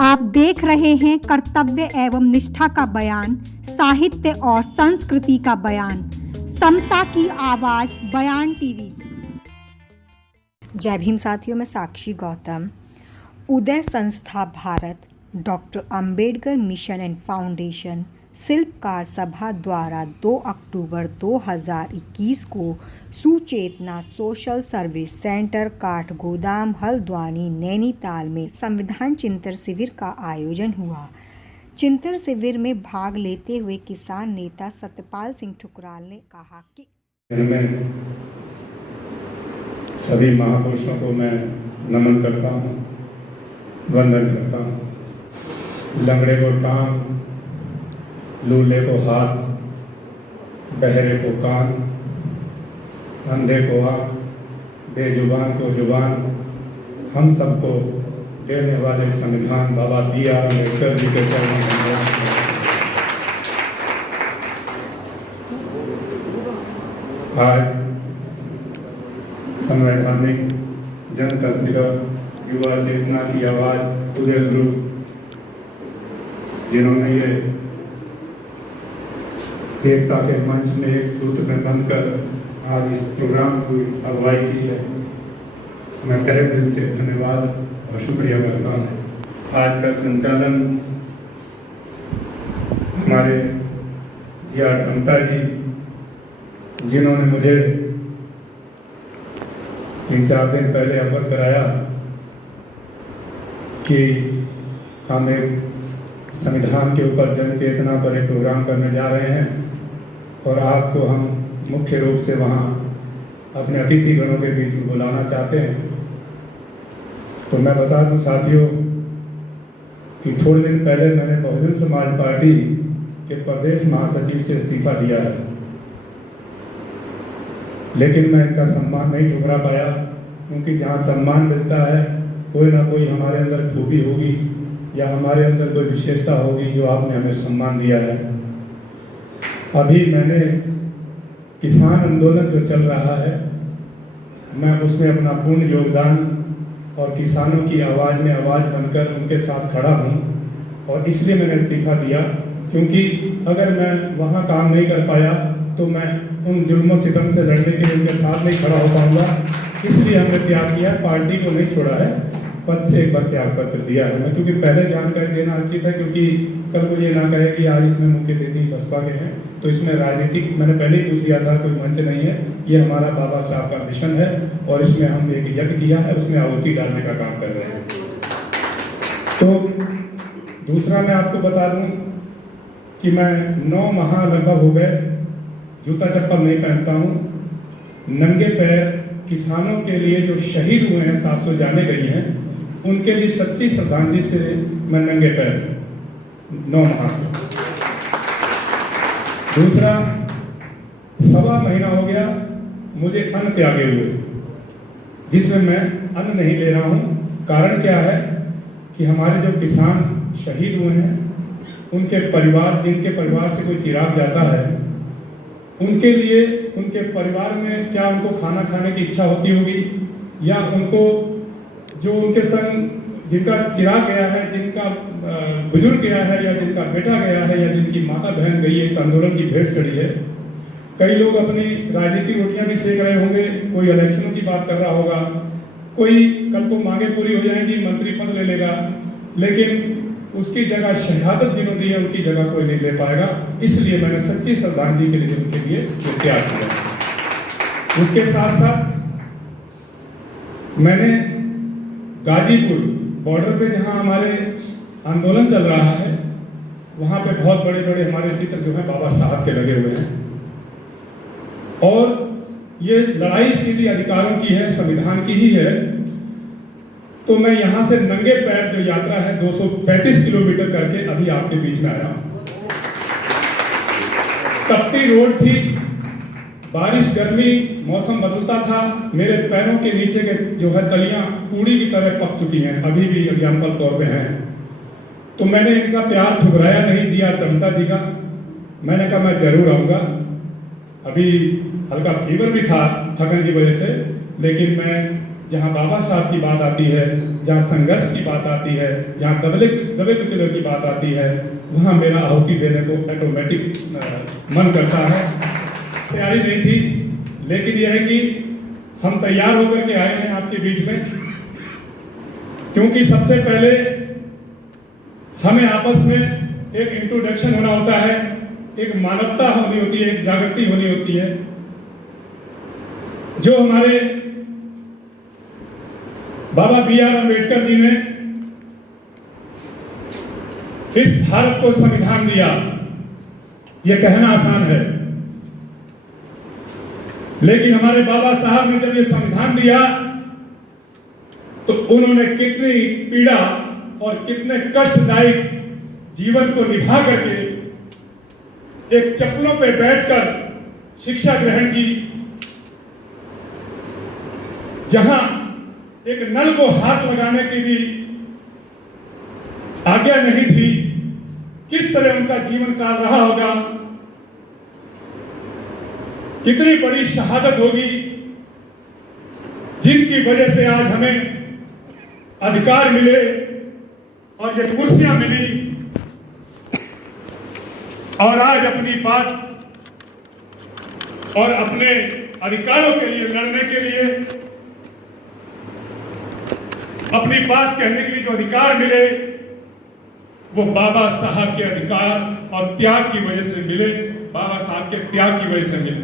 आप देख रहे हैं कर्तव्य एवं निष्ठा का बयान, साहित्य और संस्कृति का बयान, समता की आवाज बयान टीवी। जय भीम साथियों, मैं साक्षी गौतम। उदय संस्था Bharat, doctor Ambedkar mission and foundation Shilpkar Sabha द्वारा 2 अक्टूबर 2021 को Suchetna social service centre Kathgodam Haldwani Nainital में संविधान चिंतन शिविर का आयोजन हुआ। चिंतन शिविर में भाग लेते हुए किसान नेता सत्यपाल सिंह ठुकराल ने कहा कि सभी महापुरुषों को मैं नमन करता हूँ, वंदन करता हूँ। लंगड़े को टांग, लूले को हाथ, बहरे को कान, अंधे को आँख, बेजुबान को जुबान, हम सबको देने वाले संविधान बाबा B.R. अम्बेडकर जी के चरणों में आज संवैधानिक जनतंत्र युवा चेतना की आवाज उदय ग्रुप, जिन्होंने ये एकता के मंच में एक सूत्र में बनकर आज इस प्रोग्राम की अगुवाई की है, मैं तहे दिल से धन्यवाद और शुक्रिया करता हूँ। आज का संचालन हमारे जी.आर. टमटा जी, जिन्होंने मुझे 3-4 दिन पहले अवगत कराया कि हम एक संविधान के ऊपर जन चेतना पर एक प्रोग्राम करने जा रहे हैं और आपको हम मुख्य रूप से वहाँ अपने अतिथि गणों के बीच में बुलाना चाहते हैं। तो मैं बता दूं साथियों कि थोड़े दिन पहले मैंने बहुजन समाज पार्टी के प्रदेश महासचिव से इस्तीफा दिया है, लेकिन मैं इनका सम्मान नहीं ठुकरा पाया, क्योंकि जहाँ सम्मान मिलता है कोई ना कोई हमारे अंदर खूबी होगी या हमारे अंदर कोई विशेषता होगी जो आपने हमें सम्मान दिया है। अभी मैंने किसान आंदोलन जो चल रहा है, मैं उसमें अपना पूर्ण योगदान और किसानों की आवाज़ में आवाज़ बनकर उनके साथ खड़ा हूँ, और इसलिए मैंने इस्तीफा दिया, क्योंकि अगर मैं वहाँ काम नहीं कर पाया तो मैं उन जुल्म सितम से लड़ने के लिए उनके साथ नहीं खड़ा हो पाऊँगा। इसलिए हमने त्याग किया, पार्टी को नहीं छोड़ा है, पद से एक बार त्याग पत्र दिया है मैं, क्योंकि पहले जानकारी देना उचित है, क्योंकि कल मुझे ना कहे कि आज इसमें मुख्य अतिथि बसपा के हैं, तो इसमें राजनीतिक मैंने पहले ही पूछ लिया था, कोई मंच नहीं है, ये हमारा बाबा साहब का मिशन है और इसमें हम एक यज्ञ किया है, उसमें आहुति डालने का काम कर रहे हैं। तो दूसरा मैं आपको बता दूं कि मैं 9 माह लगभग हो गए जूता चप्पल नहीं पहनता हूँ, नंगे पैर किसानों के लिए जो शहीद हुए हैं, 700 जाने गई हैं, उनके लिए सच्ची श्रद्धांजलि से मैं नंगे पैर 9 माह से। दूसरा, 1.25 महीना हो गया मुझे अन्न त्यागे हुए, जिसमें मैं अन्न नहीं ले रहा हूँ। कारण क्या है कि हमारे जो किसान शहीद हुए हैं, उनके परिवार, जिनके परिवार से कोई चिराग जाता है, उनके लिए उनके परिवार में क्या उनको खाना खाने की इच्छा होती होगी, या उनको जो उनके संग जिनका चिराग गया है, जिनका बुजुर्ग गया है, या जिनका बेटा गया है, या जिनकी माता बहन गई है, इस आंदोलन की भेंट चढ़ी है। कई लोग अपनी राजनीतिक रोटियां भी सेक रहे होंगे, कोई इलेक्शनों की बात कर रहा होगा, कोई कल को मांगे पूरी हो जाएंगी, मंत्री पद ले लेगा, लेकिन उसकी जगह शहादत जिन्होंने दी है उनकी जगह कोई नहीं ले पाएगा। इसलिए मैंने सच्ची श्रद्धांजलि के लिए उनके लिए त्याग किया। उसके साथ साथ मैंने गाजीपुर बॉर्डर पे जहां हमारे आंदोलन चल रहा है, वहां पे बहुत बड़े बड़े हमारे चित्र जो है बाबा साहब के लगे हुए हैं, और ये लड़ाई सीधी अधिकारों की है, संविधान की ही है। तो मैं यहां से नंगे पैर जो यात्रा है 235 किलोमीटर करके अभी आपके बीच में आया हूं। तपती रोड थी, बारिश गर्मी मौसम बदलता था, मेरे पैरों के नीचे के जो है तलियां पूड़ी की तरह पक चुकी हैं, अभी भी एग्जाम्पल तौर पे हैं। तो मैंने इनका प्यार ठुकराया नहीं, जी.आर. टमटा जी का। मैंने कहा मैं जरूर आऊँगा। अभी हल्का फीवर भी था थकन की वजह से, लेकिन मैं जहाँ बाबा साहब की बात आती है, जहाँ संघर्ष की बात आती है, जहाँ दबे कुचले की बात आती है, वहाँ मेरा आहुति देने को ऑटोमेटिक मन करता है। तैयारी नहीं थी, लेकिन यह है कि हम तैयार होकर के आए हैं आपके बीच में, क्योंकि सबसे पहले हमें आपस में एक इंट्रोडक्शन होना होता है, एक मानवता होनी होती है, एक जागृति होनी होती है। जो हमारे बाबा B.R. अम्बेडकर जी ने इस भारत को संविधान दिया, यह कहना आसान है, लेकिन हमारे बाबा साहब ने जब ये संविधान दिया तो उन्होंने कितनी पीड़ा और कितने कष्टदायक जीवन को निभा करके एक चप्पलों पे बैठकर शिक्षा ग्रहण की, जहां एक नल को हाथ लगाने की भी आज्ञा नहीं थी। किस तरह उनका जीवन काल रहा होगा, कितनी बड़ी शहादत होगी, जिनकी वजह से आज हमें अधिकार मिले और ये कुर्सियां मिली और आज अपनी बात और अपने अधिकारों के लिए लड़ने के लिए, अपनी बात कहने के लिए जो अधिकार मिले वो बाबा साहब के अधिकार और त्याग की वजह से मिले, बाबा साहब के त्याग की वजह से मिले।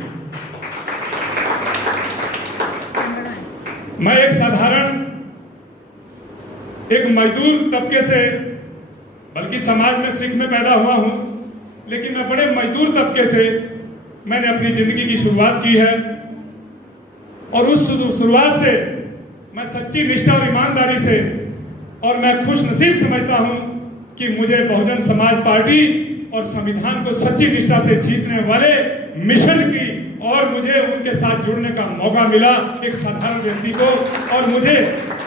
मैं एक साधारण एक मजदूर तबके से, बल्कि समाज में सिख में पैदा हुआ हूं, लेकिन मैं बड़े मजदूर तबके से मैंने अपनी जिंदगी की शुरुआत की है और उस शुरुआत से मैं सच्ची निष्ठा और ईमानदारी से, और मैं खुश नसीब समझता हूं कि मुझे बहुजन समाज पार्टी और संविधान को सच्ची निष्ठा से खींचने वाले मिशन की और मुझे उनके साथ जुड़ने का मौका मिला एक साधारण व्यक्ति को, और मुझे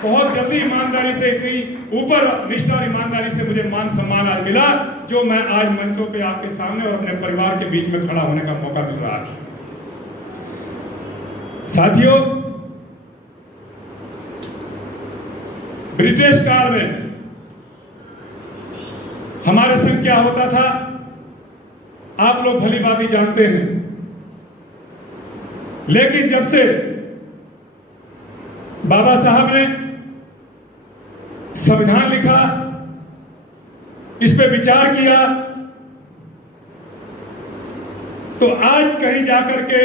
बहुत जल्दी ईमानदारी से, इतनी ऊपर निष्ठा और ईमानदारी से मुझे मान सम्मान आज मिला, जो मैं आज मंचों पे आपके सामने और अपने परिवार के बीच में खड़ा होने का मौका मिल रहा है। साथियों, ब्रिटिश काल में हमारे संग क्या होता था आप लोग भली भांति जानते हैं, लेकिन जब से बाबा साहब ने संविधान लिखा, इस पे विचार किया, तो आज कहीं जाकर के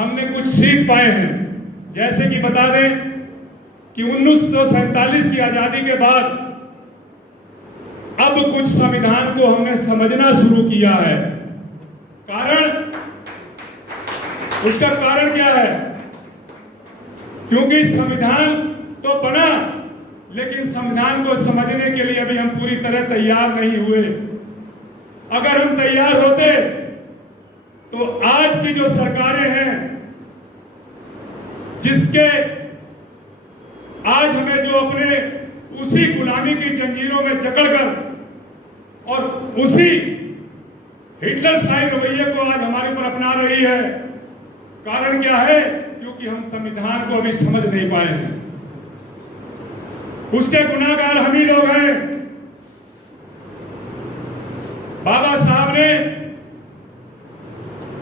हमने कुछ सीख पाए हैं। जैसे कि बता दें कि 1947 की आजादी के बाद अब कुछ संविधान को हमने समझना शुरू किया है। उसका कारण क्या है? क्योंकि संविधान तो बना, लेकिन संविधान को समझने के लिए अभी हम पूरी तरह तैयार नहीं हुए। अगर हम तैयार होते तो आज की जो सरकारें हैं, जिसके आज हमें जो अपने उसी गुलामी की जंजीरों में जकड़कर और उसी हिटलरशाही रवैये को आज हमारे पर अपना रही है। कारण क्या है? क्योंकि हम संविधान को अभी समझ नहीं पाए हैं। उसके गुनाहगार हम ही लोग हैं। बाबा साहब ने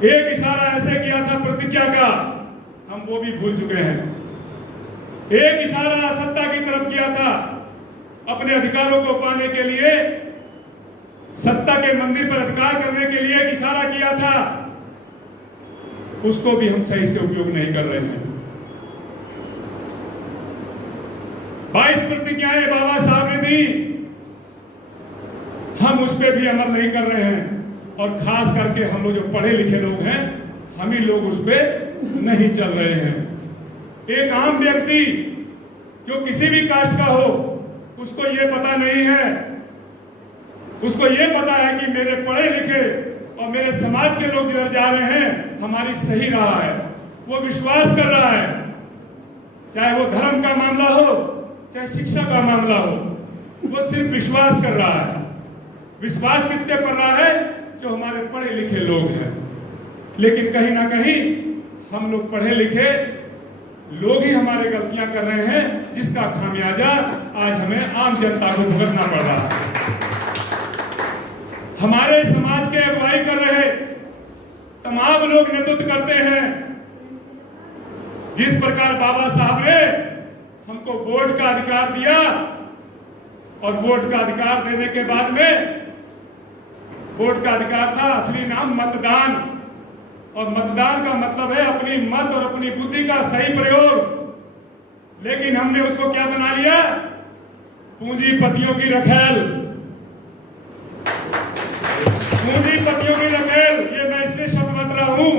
एक इशारा ऐसे किया था प्रतिज्ञा का, हम वो भी भूल चुके हैं। एक इशारा सत्ता की तरफ किया था, अपने अधिकारों को पाने के लिए, सत्ता के मंदिर पर अधिकार करने के लिए एक इशारा किया था, उसको भी हम सही से उपयोग नहीं कर रहे हैं। 22 प्रतिज्ञाएं बाबा साहब ने दी, हम उस पर भी अमल नहीं कर रहे हैं। और खास करके हम लोग जो पढ़े लिखे लोग हैं, हम ही लोग उस पर नहीं चल रहे हैं। एक आम व्यक्ति जो किसी भी कास्ट का हो, उसको ये पता नहीं है, उसको ये पता है कि मेरे पढ़े लिखे और मेरे समाज के लोग जिधर जा रहे हैं हमारी सही राह है। वो विश्वास कर रहा है, चाहे वो धर्म का मामला हो, चाहे शिक्षा का मामला हो, वो सिर्फ विश्वास कर रहा है। विश्वास किसके कर रहा है? जो हमारे पढ़े लिखे लोग हैं। लेकिन कहीं ना कहीं हम लोग पढ़े लिखे लोग ही हमारे गलतियां कर रहे हैं, जिसका खामियाजा आज हमें आम जनता को भुगतना पड़ रहा है। हमारे समाज के अगुवाई कर रहे तमाम लोग नेतृत्व करते हैं। जिस प्रकार बाबा साहब ने हमको वोट का अधिकार दिया और वोट का अधिकार देने के बाद में, वोट का अधिकार था असली नाम मतदान, और मतदान का मतलब है अपनी मत और अपनी बुद्धि का सही प्रयोग। लेकिन हमने उसको क्या बना लिया? पूंजीपतियों की रखेल। पूंजीपतियों की रखेल, ये मैं इसलिए शब्द बता रहा हूं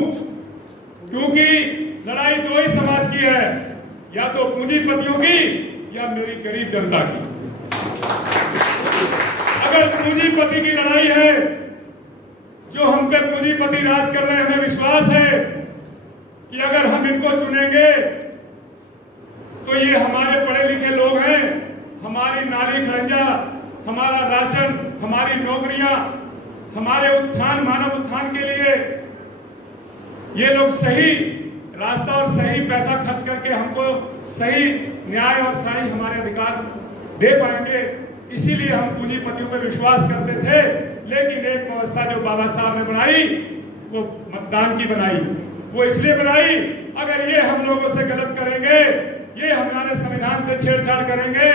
क्योंकि लड़ाई दो ही समाज की है, या तो पूंजीपतियों की या मेरी गरीब जनता की। अगर पूंजीपति की लड़ाई है, जो हम पे पूंजीपति राज कर रहे हैं, हमें विश्वास है कि अगर हम इनको चुनेंगे तो ये हमारे पढ़े लिखे लोग हैं, हमारी नाली खंजा, हमारा राशन, हमारी नौकरियां, हमारे उत्थान, मानव उत्थान के लिए ये लोग सही रास्ता और सही पैसा खर्च करके हमको सही न्याय और सही हमारे अधिकार दे पाएंगे। इसीलिए हम पूंजीपतियों पर विश्वास करते थे। लेकिन एक व्यवस्था जो बाबा साहब ने बनाई, वो मतदान की बनाई। वो इसलिए बनाई, अगर ये हम लोगों से गलत करेंगे, ये हमारे संविधान से छेड़छाड़ करेंगे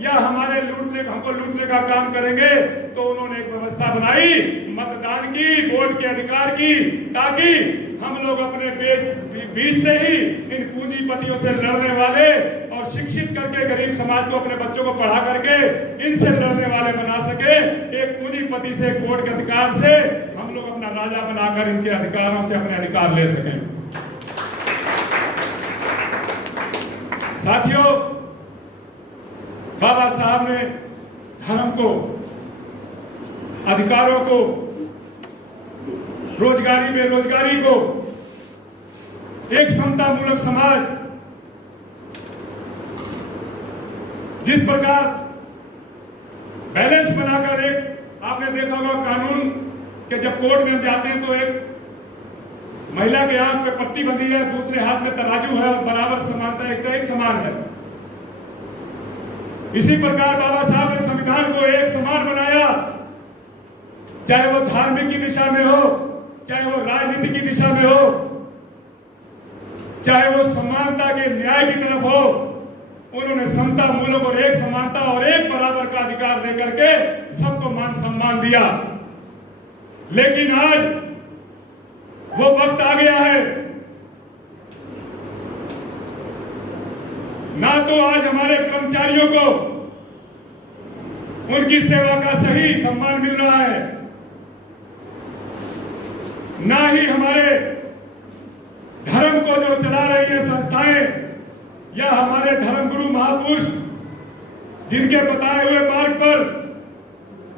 या हमारे हमको लूटने का काम करेंगे, तो उन्होंने एक व्यवस्था बनाई मतदान की, वोट के अधिकार की, ताकि हम लोग अपने बीच से ही इन पूंजीपतियों से लड़ने वाले और शिक्षित करके गरीब समाज को, अपने बच्चों को पढ़ा करके इनसे लड़ने वाले बना सके। एक पूंजीपति से, एक वोट के अधिकार से हम लोग अपना राजा बनाकर इनके अधिकारों से अपने अधिकार ले सकें। साथियों, बाबा साहब ने धर्म को, अधिकारों को, रोजगारी बेरोजगारी को, एक समता मूलक समाज, जिस प्रकार बैलेंस बनाकर, एक आपने देखा होगा कानून के जब कोर्ट में जाते हैं तो एक महिला के हाथ पे पट्टी बंधी है, दूसरे हाथ में तराजू है और बराबर समानता एक समान है। इसी प्रकार बाबा साहब ने संविधान को एक समान बनाया, चाहे वो धार्मिक की दिशा में हो, चाहे वो राजनीति की दिशा में हो, चाहे वो समानता के न्याय की तरफ हो। उन्होंने समता मूलक और एक समानता और एक बराबर का अधिकार देकर के सबको मान सम्मान दिया। लेकिन आज वो वक्त आ गया है, ना तो आज हमारे कर्मचारियों को उनकी सेवा का सही सम्मान मिल रहा है, ना ही हमारे धर्म को जो चला रही है संस्थाएं या हमारे धर्मगुरु महापुरुष, जिनके बताए हुए मार्ग पर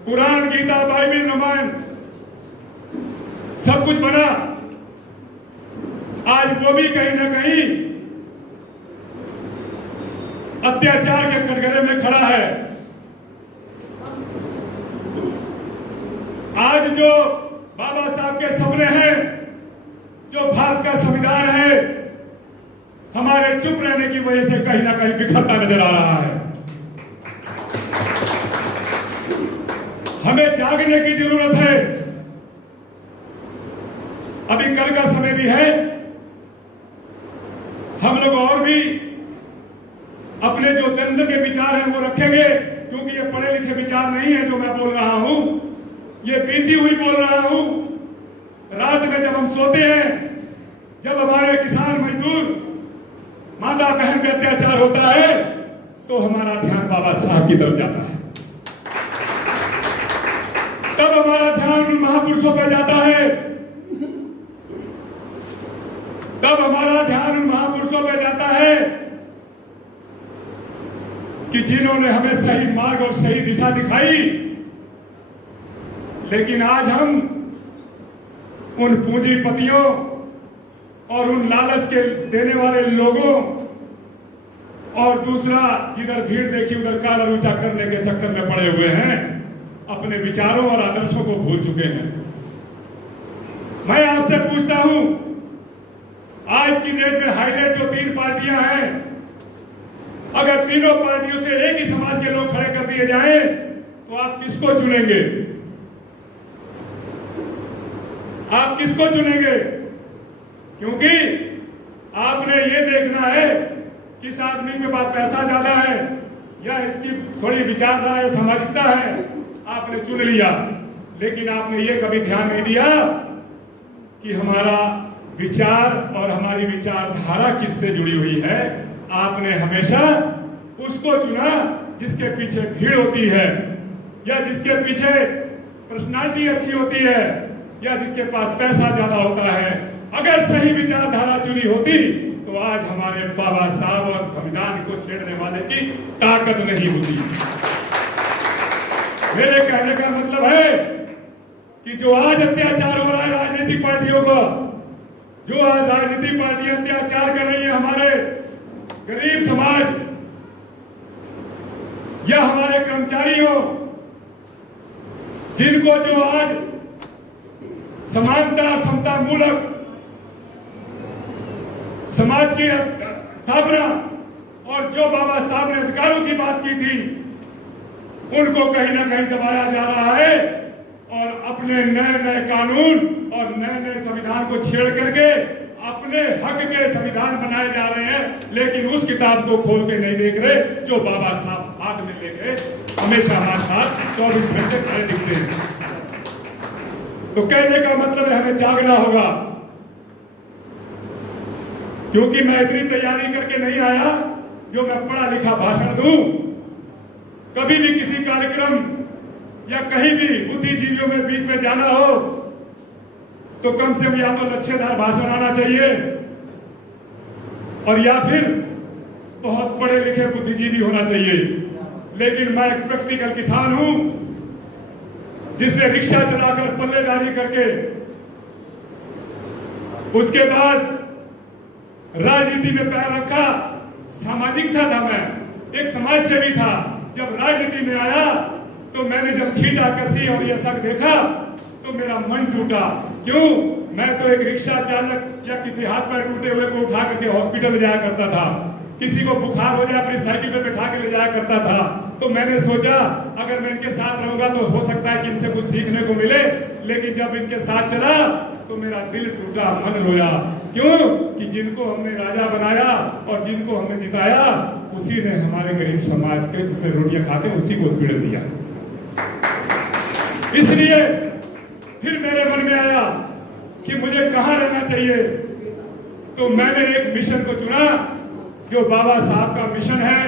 कुरान, गीता, बाइबल, रामायण सब कुछ बना, आज वो भी कहीं ना कहीं अत्याचार के कटघरे में खड़ा है। आज जो बाबा साहब के सपने हैं, जो भारत का संविधान है, हमारे चुप रहने की वजह से कहीं ना कहीं बिखरता नजर आ रहा है। हमें जागने की जरूरत है। अभी कल का समय भी है, हम लोग और भी अपने जो दंड के विचार हैं वो रखेंगे, क्योंकि ये पढ़े लिखे विचार नहीं है जो मैं बोल रहा हूं, ये बीती हुई बोल रहा हूं। रात में जब हम सोते हैं, जब हमारे किसान मजदूर माता बहन पे अत्याचार होता है, तो हमारा ध्यान बाबा साहब की तरफ जाता है, तब हमारा ध्यान उन महापुरुषों पर जाता है, तब हमारा ध्यान उन महापुरुषों पर जाता है कि जिन्होंने हमें सही मार्ग और सही दिशा दिखाई। लेकिन आज हम उन पूंजीपतियों और उन लालच के देने वाले लोगों, और दूसरा जिधर भीड़ देखी उधर काला ऊंचा करने के चक्कर में पड़े हुए हैं, अपने विचारों और आदर्शों को भूल चुके हैं। मैं आपसे पूछता हूं, आज की डेट में हाईलाइट जो 3 पार्टियां हैं, अगर तीनों पार्टियों से एक ही समाज के लोग खड़े कर दिए जाएं तो आप किसको चुनेंगे? आप किसको चुनेंगे? क्योंकि आपने ये देखना है कि इस आदमी के पास पैसा ज्यादा है या इसकी थोड़ी विचारधारा या सामाजिकता है, आपने चुन लिया। लेकिन आपने ये कभी ध्यान नहीं दिया कि हमारा विचार और हमारी विचारधारा किससे जुड़ी हुई है। आपने हमेशा उसको चुना जिसके पीछे भीड़ होती है, या जिसके पीछे पर्सनालिटी अच्छी होती है, या जिसके पास पैसा ज्यादा होता है। अगर सही विचारधारा चुनी होती तो आज हमारे बाबा साहब और संविधान को छेड़ने वाले की ताकत नहीं होती। मेरे कहने का मतलब है कि जो आज अत्याचार हो रहा है राजनीतिक पार्टियों को, जो आज राजनीतिक पार्टियां अत्याचार कर रही है हमारे गरीब समाज या हमारे कर्मचारी हो, जिनको जो आज समानता समता मूलक समाज की स्थापना और जो बाबा साहब ने अधिकारों की बात की थी, उनको कहीं ना कहीं दबाया जा रहा है और अपने नए नए कानून और नए नए संविधान को छेड़ करके अपने हक के संविधान बनाए जा रहे हैं। लेकिन उस किताब को खोल के नहीं देख रहे जो बाबा साहब हाथ में लेके हमेशा हमारे साथ 24 घंटे खड़े दिखते हैं। तो कहने का मतलब है हमें जागना होगा, क्योंकि मैं इतनी तैयारी करके नहीं आया जो मैं पढ़ा लिखा भाषण दूं। कभी भी किसी कार्यक्रम या कहीं भी बुद्धिजीवियों में बीच में जाना हो तो कम से कम या तो लक्ष्यदार भाषण आना चाहिए और या फिर बहुत पढ़े लिखे बुद्धिजीवी होना चाहिए। लेकिन मैं एक प्रैक्टिकल किसान हूं जिसने रिक्शा चलाकर पल्लेदारी करके उसके बाद राजनीति में पैर रखा। सामाजिक था मैं, एक समाज सेवी था। जब राजनीति में आया तो मैंने जब छीटा कसी और ये सब देखा तो मेरा मन टूटा। क्यों? मैं तो एक रिक्शा चालक या किसी हाथ पैर टूटे हुए को उठा करके हॉस्पिटल ले जाया करता था, किसी को बुखार हो जाए अपनी साइकिल पे बैठा के ले जाया करता था। तो मैंने सोचा अगर मैं इनके साथ रहूंगा तो हो सकता है कि इनसे कुछ सीखने को मिले। लेकिन जब इनके साथ चला तो मेरा दिल टूटा, मन रोया। क्यों? कि जिनको हमने राजा बनाया और जिनको हमने जिताया उसी ने हमारे गरीब समाज के जिसमें रोटियां खाते उसी को उत्पीड़न दिया। इसलिए फिर मेरे मन में आया कि मुझे कहां रहना चाहिए। तो मैंने एक मिशन को चुना जो बाबा साहब का मिशन है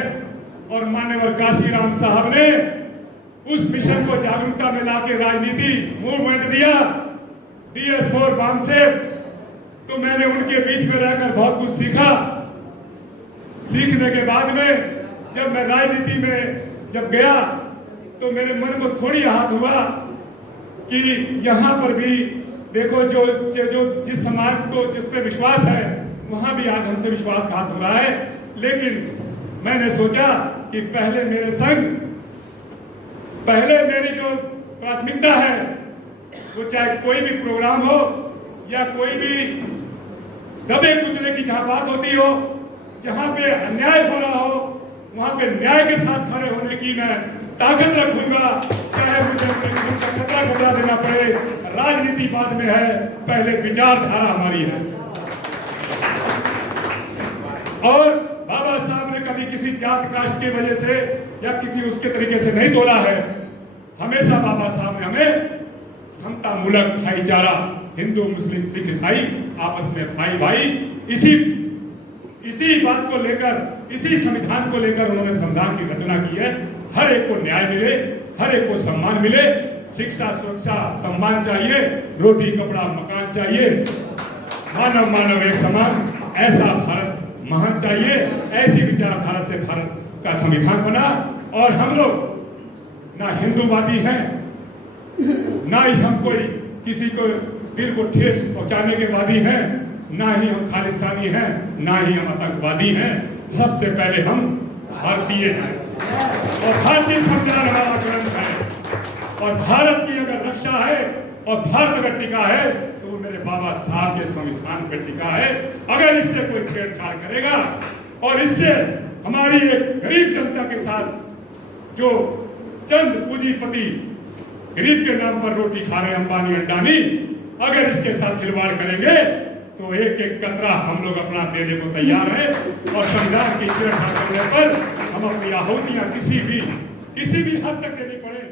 और मान्यवर काशीराम साहब ने उस मिशन को जागरूकता में लाके राजनीति मूवमेंट दिया, DS4 बामसेफ। तो मैंने उनके बीच में रहकर बहुत कुछ सीखा। सीखने के बाद में जब मैं राजनीति में जब गया तो मेरे मन को थोड़ी आहत हुआ कि यहाँ पर भी देखो जो जिस समाज को जिस पे विश्वास है वहां भी आज हमसे विश्वासघात हो रहा है। लेकिन मैंने सोचा कि पहले मेरे संग, पहले मेरी जो प्राथमिकता है वो चाहे कोई भी प्रोग्राम हो या कोई भी दबे कुचले की जहां बात होती हो, जहां पे अन्याय हो रहा हो वहां पे न्याय के साथ खड़े होने की मैं ताकत रखूंगा, चाहे मुझे खतरा घुटा देना पड़े। राजनीति बाद में है, पहले विचारधारा हमारी है। और बाबा साहब ने कभी किसी जात कास्ट की वजह से या किसी उसके तरीके से नहीं तोड़ा है। हमेशा बाबा साहब ने हमें समता मूलक भाईचारा, हिंदू मुस्लिम सिख ईसाई आपस में भाई भाई, इसी बात को लेकर, इसी संविधान को लेकर उन्होंने संविधान की रचना की है। हर एक को न्याय मिले, हर एक को सम्मान मिले, शिक्षा सुरक्षा सम्मान चाहिए, रोटी कपड़ा मकान चाहिए, मानव मानव एक समान, ऐसा भारत महान चाहिए। ऐसी विचारधारा से भारत का संविधान बना। और हम लोग ना हिंदूवादी हैं, ना ही हम कोई किसी को दिल को ठेस पहुंचाने के वादी हैं, ना ही हम खालिस्तानी हैं, ना ही हम आतंकवादी हैं। सबसे पहले हम भारतीय हैं और भारतीय संविधान हमारा ग्रंथ है। और भारत की अगर रक्षा है और भारत अगर टिका है तो वो मेरे बाबा साहब के संविधान पर टिका है। अगर इससे कोई छेड़छाड़ करेगा और इससे हमारी एक गरीब जनता के साथ जो चंद पूंजीपति गरीब के नाम पर रोटी खा रहे अंबानी अंडानी, अगर इसके साथ खिलवाड़ करेंगे तो एक एक कतरा हम लोग अपना देने को तैयार है। और संविधान की छेड़छाड़ करने पर हम अपनी आहुतियां किसी भी हद तक देनी पड़े